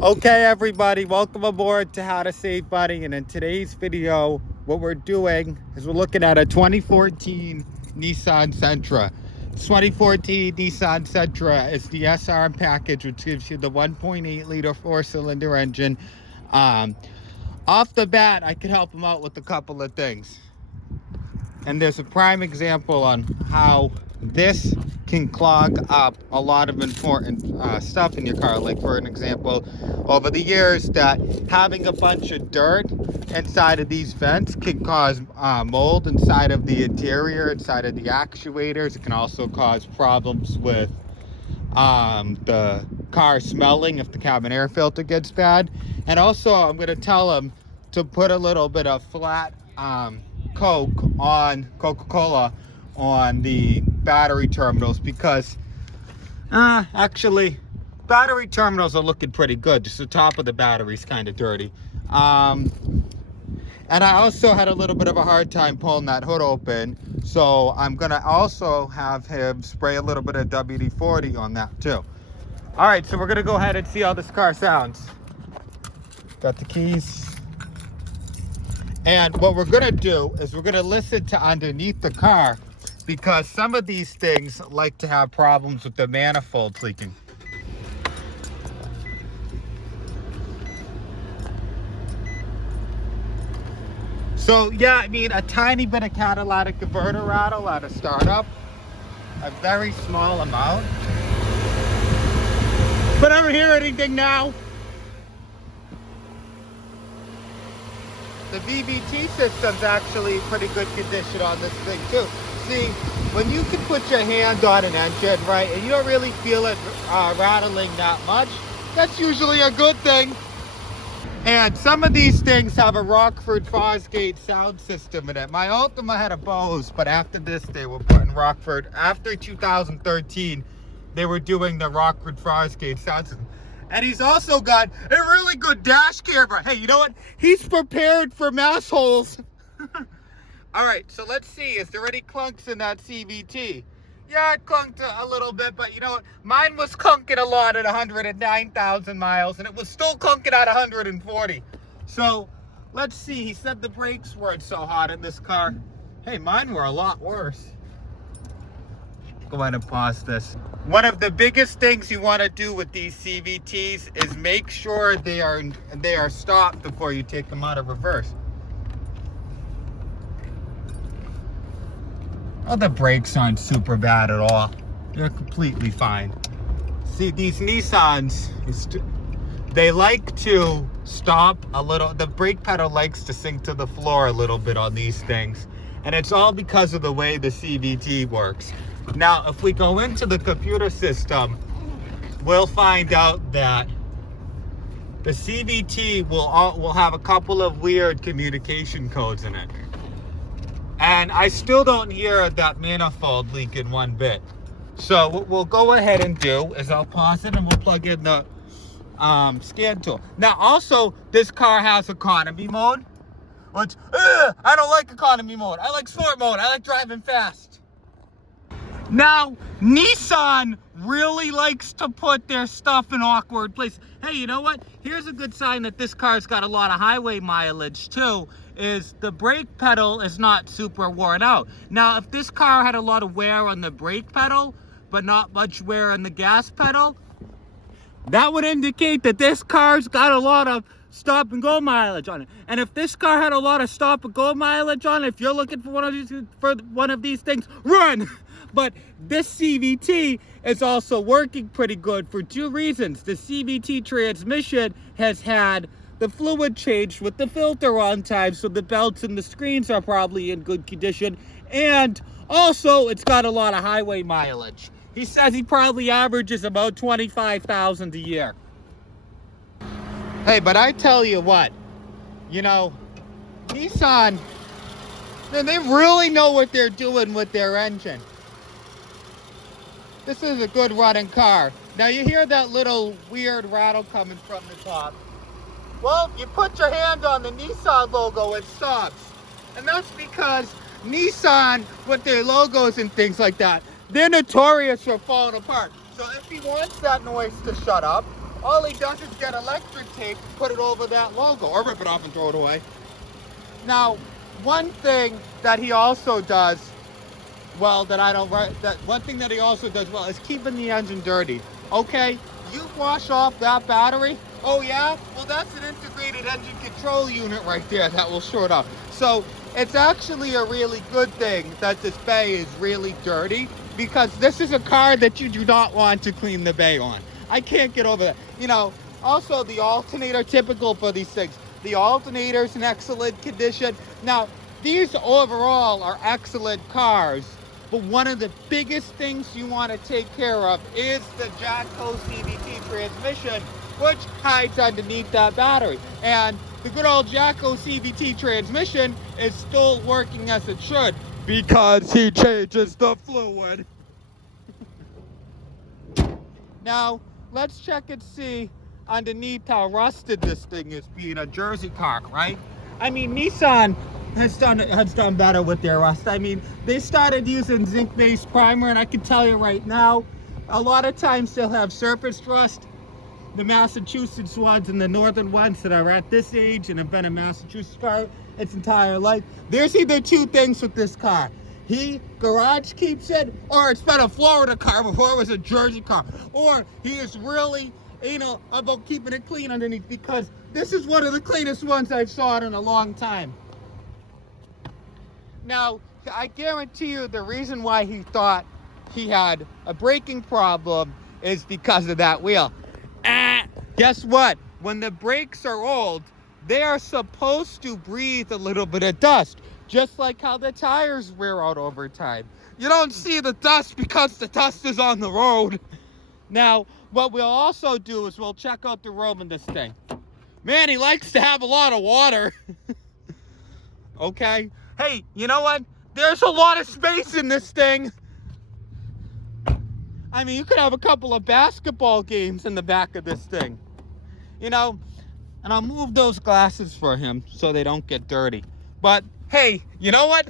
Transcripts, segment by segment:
Okay, everybody, welcome aboard to How to Save Money. And in today's video, what we're doing is we're looking at a 2014 Nissan Sentra. 2014 Nissan Sentra is the SR package, which gives you the 1.8 liter four-cylinder engine. Off the bat, I could help them out with a couple of things. And there's a prime example on how this can clog up a lot of important stuff in your car. Like, for an example, over the years, that having a bunch of dirt inside of these vents can cause mold inside of the interior, inside of the actuators. It can also cause problems with the car smelling if the cabin air filter gets bad. And also, I'm going to tell them to put a little bit of flat Coca-Cola on the battery terminals, because actually battery terminals are looking pretty good, just the top of the battery is kind of dirty. And I also had a little bit of a hard time pulling that hood open, so I'm gonna also have him spray a little bit of WD-40 on that too. All right, so we're gonna go ahead and see how this car sounds. Got the keys. And what we're gonna do is we're gonna listen to underneath the car, because some of these things like to have problems with the manifolds leaking. So yeah, I mean, a tiny bit of catalytic converter rattle at a startup, a very small amount. But I don't hear anything now. The VVT system's actually in pretty good condition on this thing too. See, when you can put your hand on an engine, right, and you don't really feel it rattling that much, that's usually a good thing. And some of these things have a Rockford Fosgate sound system in it. My Ultima had a Bose, but after this, they were putting Rockford. After 2013, they were doing the Rockford Fosgate sound system. And he's also got a really good dash camera. Hey, you know what? He's prepared for mass holes. All right, so let's see. Is there any clunks in that CVT? Yeah, it clunked a little bit, but you know what? Mine was clunking a lot at 109,000 miles, and it was still clunking at 140. So let's see. He said the brakes weren't so hot in this car. Hey, mine were a lot worse. Go ahead and pause this. One of the biggest things you want to do with these CVTs is make sure they are stopped before you take them out of reverse. Oh, the brakes aren't super bad at all. They're completely fine. See, these Nissans, they like to stop a little. The brake pedal likes to sink to the floor a little bit on these things. And it's all because of the way the CVT works. Now, if we go into the computer system, we'll find out that the CVT will have a couple of weird communication codes in it. And I still don't hear that manifold leaking one bit. So what we'll go ahead and do is I'll pause it and we'll plug in the scan tool. Now, also, this car has economy mode, which, I don't like economy mode. I like sport mode. I like driving fast. Now, Nissan really likes to put their stuff in awkward places. Hey, you know what? Here's a good sign that this car's got a lot of highway mileage too, is the brake pedal is not super worn out. Now, if this car had a lot of wear on the brake pedal, but not much wear on the gas pedal, that would indicate that this car's got a lot of stop and go mileage on it. And if this car had a lot of stop and go mileage on it, if you're looking for one of these things, run! But this CVT is also working pretty good for two reasons. The CVT transmission has had the fluid changed with the filter on time, so the belts and the screens are probably in good condition. And also, it's got a lot of highway mileage. He says he probably averages about 25,000 a year. Hey, but I tell you what, you know, Nissan, man, they really know what they're doing with their engine. This is a good running car. Now you hear that little weird rattle coming from the top. Well, if you put your hand on the Nissan logo, it stops. And that's because Nissan, with their logos and things like that, they're notorious for falling apart. So if he wants that noise to shut up, all he does is get electric tape, put it over that logo, or rip it off and throw it away. Now, one thing that he also does well one thing that he also does well is keeping the engine dirty. Okay, you wash off that battery. Oh yeah? Well, that's an integrated engine control unit right there that will short up. So it's actually a really good thing that this bay is really dirty, because this is a car that you do not want to clean the bay on. I can't get over that. You know, also the alternator, typical for these things. The alternator's in excellent condition. Now, these overall are excellent cars, but one of the biggest things you want to take care of is the Jatco CVT transmission, which hides underneath that battery. And the good old Jatco CVT transmission is still working as it should, because he changes the fluid. Now, let's check and see underneath how rusted this thing is, being a Jersey car, right? I mean, Nissan has done better with their rust. I mean, they started using zinc-based primer, and I can tell you right now, a lot of times they'll have surface rust. The Massachusetts ones and the northern ones that are at this age and have been a Massachusetts car its entire life, there's either two things with this car. He garage keeps it, or it's been a Florida car before it was a Jersey car, or he is really anal about keeping it clean underneath, because this is one of the cleanest ones I've saw in a long time. Now, I guarantee you the reason why he thought he had a braking problem is because of that wheel. Guess what? When the brakes are old, they are supposed to breathe a little bit of dust, just like how the tires wear out over time. You don't see the dust because the dust is on the road. Now, what we'll also do is we'll check out the room in this thing. Man, he likes to have a lot of water. Okay? Hey, you know what? There's a lot of space in this thing. I mean, you could have a couple of basketball games in the back of this thing. You know, and I'll move those glasses for him so they don't get dirty. But, hey, you know what?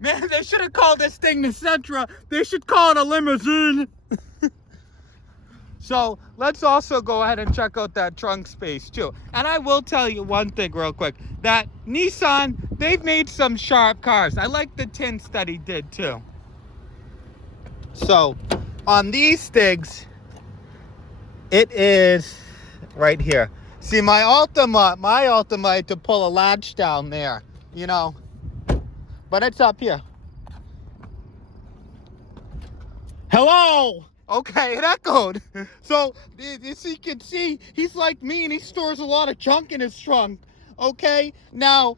Man, they should have called this thing the Sentra. They should call it a limousine. So let's also go ahead and check out that trunk space too. And I will tell you one thing real quick, that Nissan, they've made some sharp cars. I like the tints that he did too. So on these things, it is right here. See, my Altima had to pull a latch down there, you know, but it's up here. Hello! Okay, it echoed. So, as you can see, he's like me and he stores a lot of junk in his trunk. Okay? Now,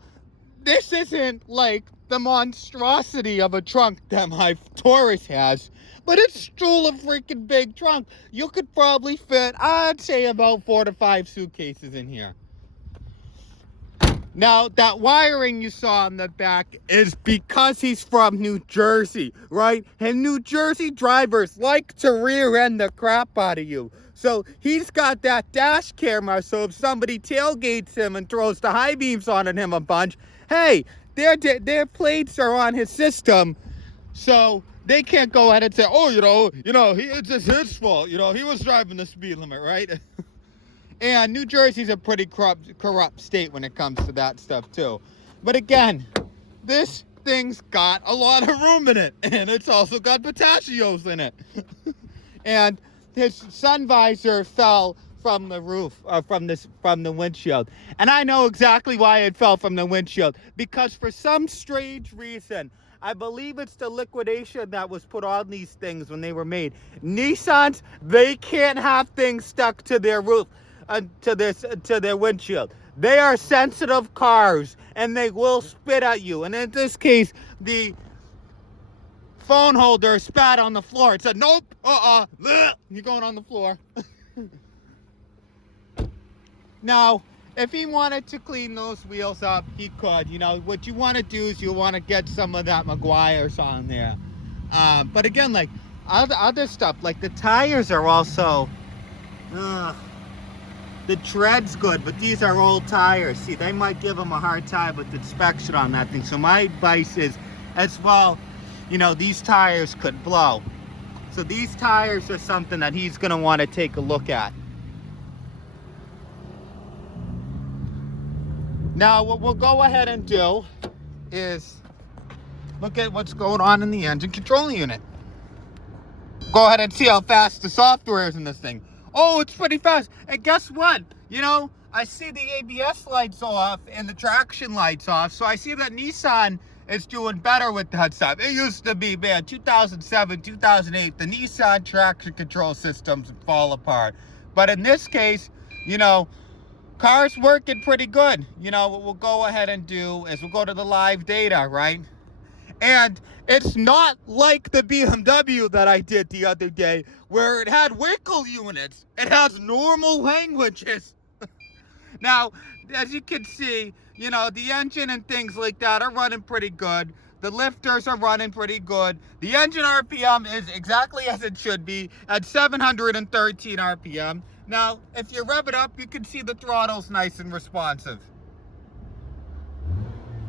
this isn't like the monstrosity of a trunk that my Taurus has, but it's still a freaking big trunk. You could probably fit, I'd say, about 4 to 5 suitcases in here. Now, that wiring you saw on the back is because he's from New Jersey, right? And New Jersey drivers like to rear end the crap out of you. So he's got that dash camera, so if somebody tailgates him and throws the high beams on him a bunch, hey, their plates are on his system, so they can't go ahead and say, oh, it's just his fault. You know, he was driving the speed limit, right? And New Jersey's a pretty corrupt state when it comes to that stuff too. But again, this thing's got a lot of room in it, and it's also got pistachios in it. And his sun visor fell from the roof, from the windshield. And I know exactly why it fell from the windshield, because for some strange reason, I believe it's the liquidation that was put on these things when they were made. Nissans, they can't have things stuck to their roof. To their windshield. They are sensitive cars, and they will spit at you. And in this case, the phone holder spat on the floor. It said, nope, you're going on the floor. Now, if he wanted to clean those wheels up, he could. You know, what you want to do is you want to get some of that Maguire's on there. But again, like other stuff, like the tires are also... The tread's good, but these are old tires. See, they might give them a hard time with the inspection on that thing. So my advice is, as well, you know, these tires could blow. So these tires are something that he's going to want to take a look at. Now, what we'll go ahead and do is look at what's going on in the engine control unit. Go ahead and see how fast the software is in this thing. Oh, it's pretty fast. And guess what? You know, I see the ABS lights off and the traction lights off. So I see that Nissan is doing better with that stuff. It used to be, man, 2007, 2008, the Nissan traction control systems would fall apart. But in this case, you know, car's working pretty good. You know, what we'll go ahead and do is we'll go to the live data, right? And it's not like the BMW that I did the other day where it had winkle units. It has normal languages. Now, as you can see, you know, the engine and things like that are running pretty good. The lifters are running pretty good. The engine RPM is exactly as it should be at 713 RPM. Now, if you rev it up, you can see the throttle's nice and responsive.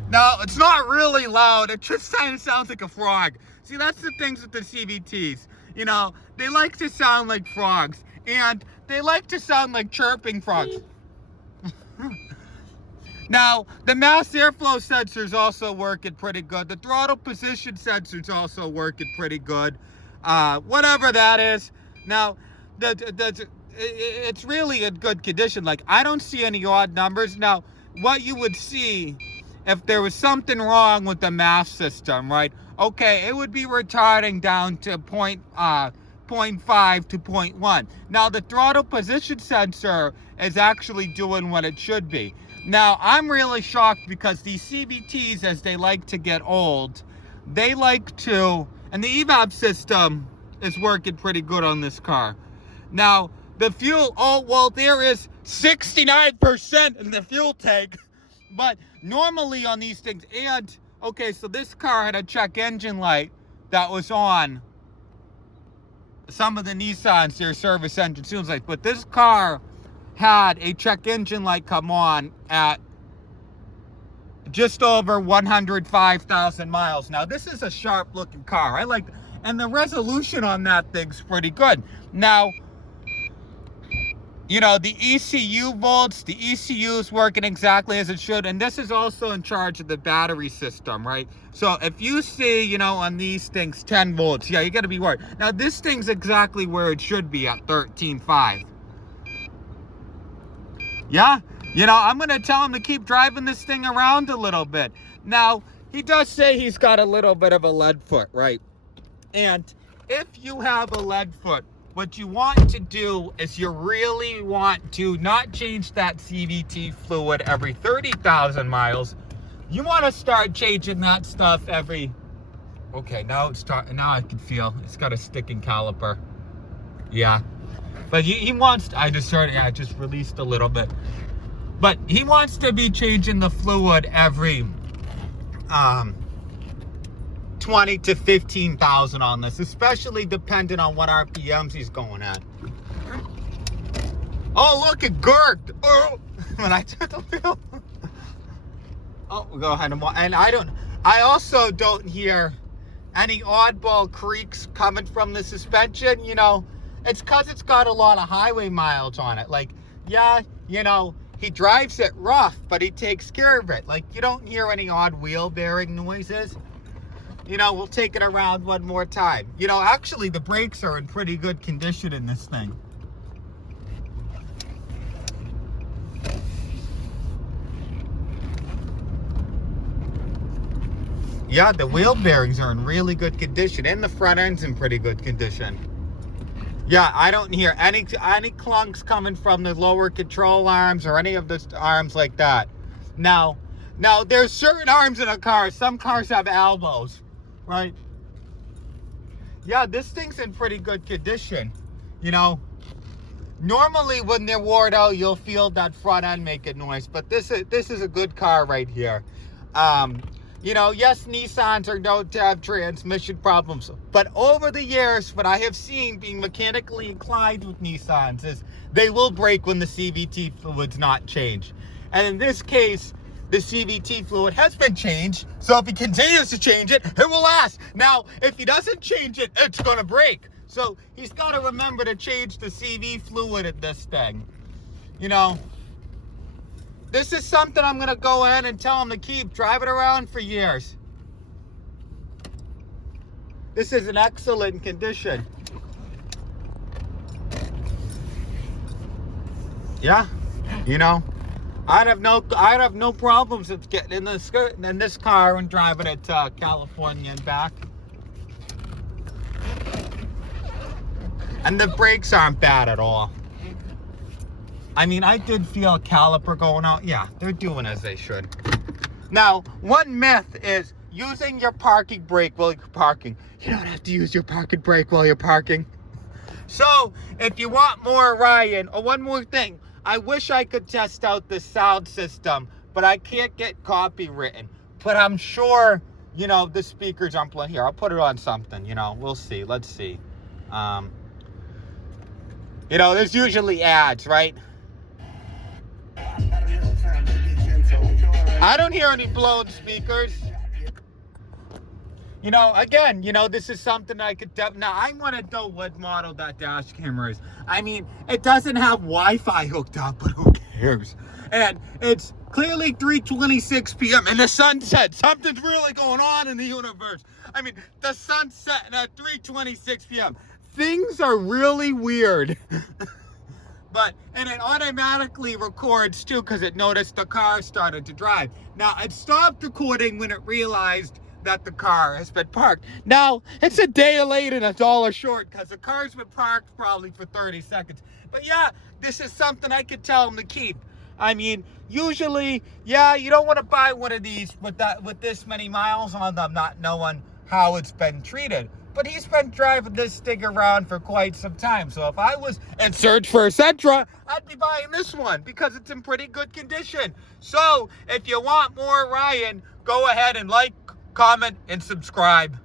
Now, it's not really loud. It just kind of sounds like a frog. See, that's the things with the CVTs. You know, they like to sound like frogs. And they like to sound like chirping frogs. Now, the mass airflow sensor's also working pretty good. The throttle position sensor's also working pretty good. Whatever that is. Now, it's really in good condition. Like, I don't see any odd numbers. Now, what you would see if there was something wrong with the mass system, right? Okay, it would be retarding down to 0.5 to 0.1. Now, the throttle position sensor is actually doing what it should be. Now, I'm really shocked because these CVTs, as they like to get old, they like to, and the evap system is working pretty good on this car. Now, the fuel, oh, well, there is 69% in the fuel tank. But normally on these things, and, okay, so this car had a check engine light that was on. Some of the Nissans, their service engine seems like, but this car had a check engine light come on at just over 105,000 miles. Now, this is a sharp looking car. I like, and the resolution on that thing's pretty good. Now, you know, the ECU volts, the ECU is working exactly as it should. And this is also in charge of the battery system, right? So if you see, you know, on these things, 10 volts, yeah, you got to be worried. Now, this thing's exactly where it should be at 13.5. Yeah, you know, I'm going to tell him to keep driving this thing around a little bit. Now, he does say he's got a little bit of a lead foot, right? And if you have a lead foot, what you want to do is you really want to not change that CVT fluid every 30,000 miles. You want to start changing that stuff every, okay, now now I can feel it's got a sticking caliper. Yeah. But he wants, I just released a little bit. But he wants to be changing the fluid every 20 to 15,000 on this, especially depending on what RPMs he's going at. Oh, look, it gurged. Oh, when I took the wheel. Oh, we'll go ahead and I also don't hear any oddball creaks coming from the suspension. You know, it's because it's got a lot of highway miles on it. Like, yeah, you know, he drives it rough, but he takes care of it. Like, you don't hear any odd wheel bearing noises. You know, we'll take it around one more time. You know, actually, the brakes are in pretty good condition in this thing. Yeah, the wheel bearings are in really good condition, and the front end's in pretty good condition. Yeah, I don't hear any clunks coming from the lower control arms or any of the arms like that. Now, there's certain arms in a car. Some cars have elbows, right? Yeah, this thing's in pretty good condition. You know, normally when they're worn out, you'll feel that front end make a noise, but this is a good car right here. You know, yes, Nissans are known to have transmission problems, but over the years, what I have seen being mechanically inclined with Nissans is they will break when the CVT fluid's not changed. And in this case, the CVT fluid has been changed, so if he continues to change it, it will last. Now, if he doesn't change it, it's gonna break. So he's gotta remember to change the CV fluid at this thing. You know, This is something I'm going to go in and tell him to keep. Drive it around for years. This is in excellent condition. Yeah, you know, I'd have no problems with getting in this car and driving it to California and back. And the brakes aren't bad at all. I mean, I did feel a caliper going out. Yeah, they're doing as they should. Now, one myth is using your parking brake while you're parking. You don't have to use your parking brake while you're parking. So, if you want more, Ryan, one more thing. I wish I could test out the sound system, but I can't get copywritten. But I'm sure, you know, the speakers aren't playing. Here, I'll put it on something, you know. We'll see. Let's see. You know, there's usually ads, right? I don't hear any blown speakers. You know, again, you know, this is something I could now I want to know what model that dash camera is. I mean, it doesn't have Wi-Fi hooked up, but who cares? And it's clearly 3:26 p.m. and the sun set. Something's really going on in the universe. I mean, the sun's setting at 3:26 p.m. Things are really weird. And it automatically records too, because it noticed the car started to drive. Now, it stopped recording when it realized that the car has been parked. Now, it's a day late and $1 short, because the car's been parked probably for 30 seconds. But yeah, this is something I could tell him to keep. I mean, usually, yeah, you don't want to buy one of these with this many miles on them, not knowing how it's been treated. But he's been driving this thing around for quite some time. So if I was in search for a Sentra, I'd be buying this one because it's in pretty good condition. So if you want more Ryan, go ahead and like, comment, and subscribe.